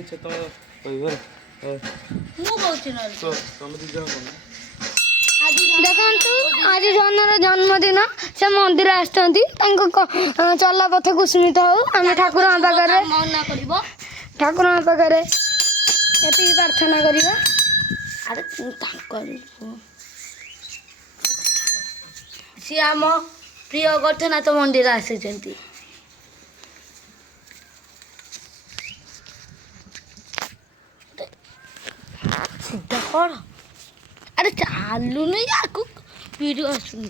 ଇଚ୍ଛା ତମ କହିବ ମୁଁ କହୁଛି ତମେ ଦି ଜଣ କଣ ଦେଖନ୍ତୁ ଆଜି ଜହ୍ନର ଜନ୍ମଦିନ ସେ ମନ୍ଦିର ଆସିଛନ୍ତି ତାଙ୍କ ଚଲା ପଥ କୁସୁମିତ ହଉ ଆମେ ଠାକୁରଙ୍କ ପାଖରେ ଏତିକି ପ୍ରାର୍ଥନା କରିବା। ଆରେ ତାଙ୍କ ସିଏ ଆମ ପ୍ରିୟ ଗୋରଖନାଥ ମନ୍ଦିର ଆସିଛନ୍ତି। ସିଧା କଣ ଆରେ ଚାଲୁନି ଆକୁ ଭିଡ଼ିଓ ଆସୁନି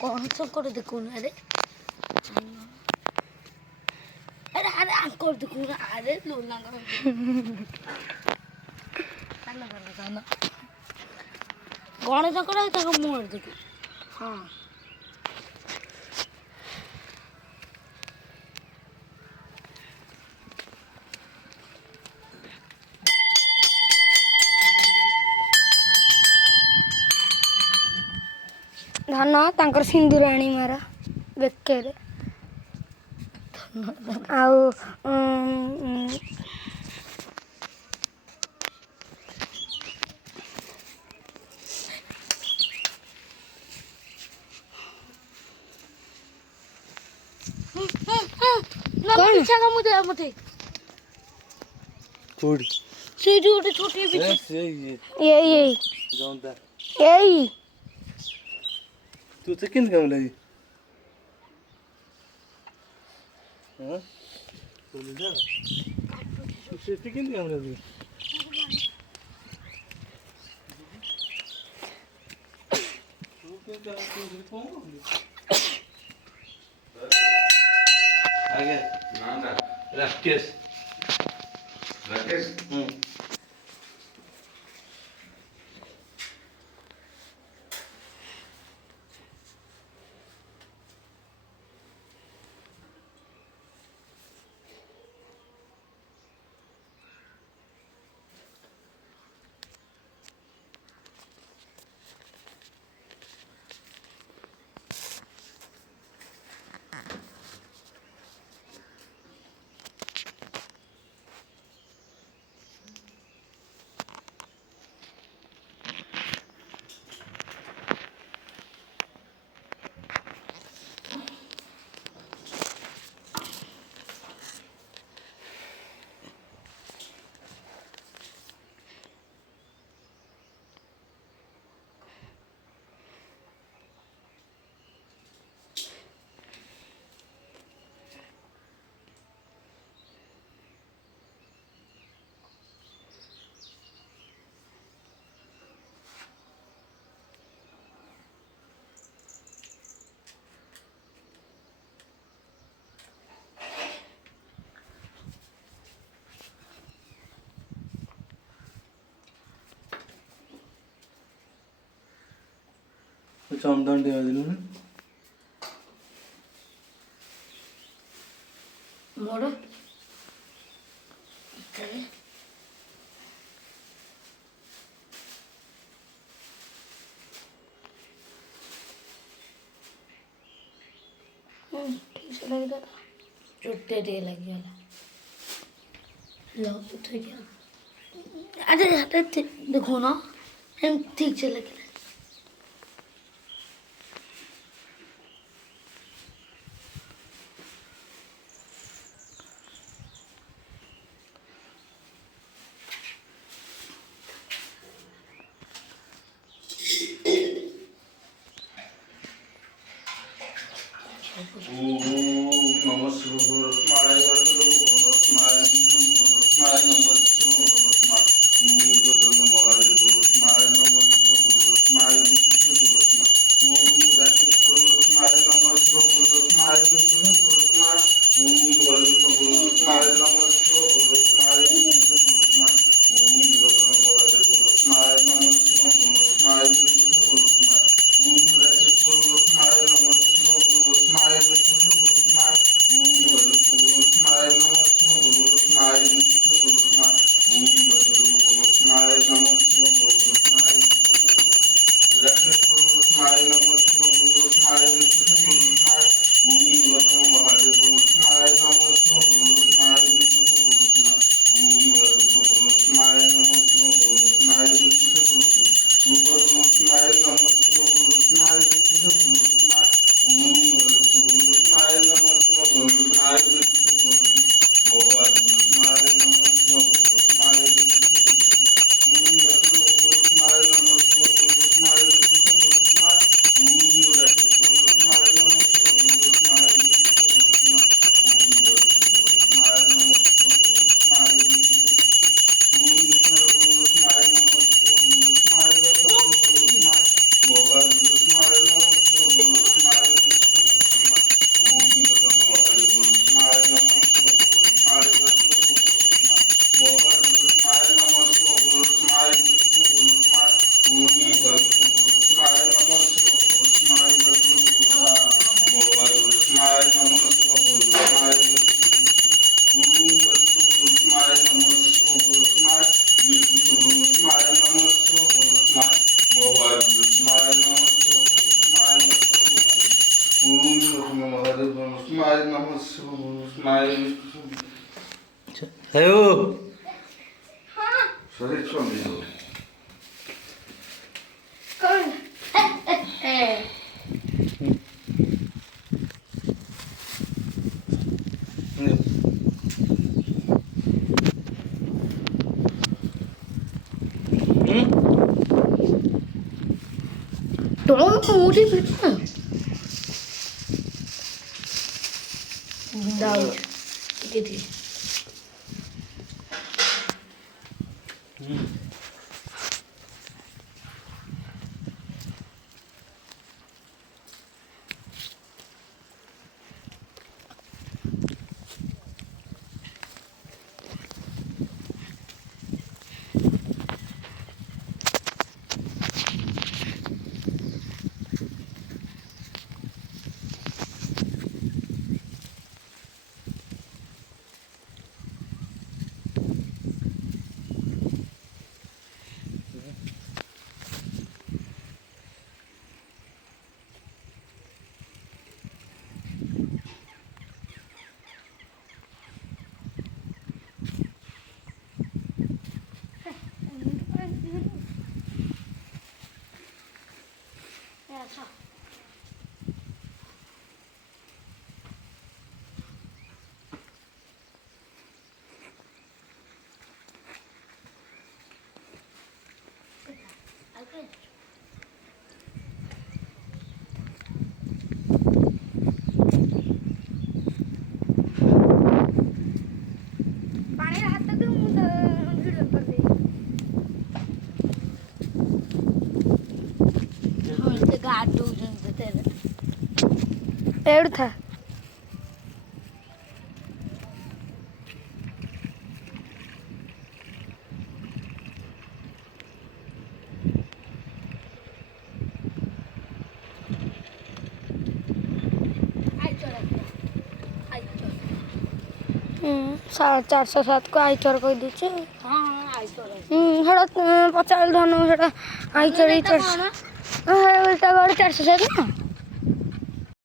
କଣ ଶଙ୍କର ଦେଖୁନୁ ଆରେ ଆରେ ଆରେ ଆଙ୍କର ଦେଖୁନୁ ଆରେ ଲୋଲାଙ୍କର ଗଣେଶଙ୍କର ତାଙ୍କ ମୁହଁରେ ଦେଖୁ ହଁ ଧନ ତାଙ୍କର ସିନ୍ଦୁରାଣୀ ମାର ବେକରେ ଆଉ ମତେ କୋଉଠି ସେଇଠି ଗୋଟେ ଛୋଟିଆ ଏଇ ତୁ ତ କେମିତି କାମ ଲାଗି ସେଠି କେମିତି କାମ ଲାଗି ଆଜ୍ଞା ରାକେଶ ଚନ୍ଦନ ଟିକେ ଦିଲୁ ମୋର ठीक से लगी चोटे ଟିକେ ଲାଗିଗଲା ଆରେ ଦେଖୁନ ଠିକ ସେ ଲାଗିଲା हेओ शरीर स्वामी हो Don't move it. Down. Get it. एड था साढ़े 407 को आईचर कह दीचे हेड़ा पचास धन हेड़ा आईचर 407 ना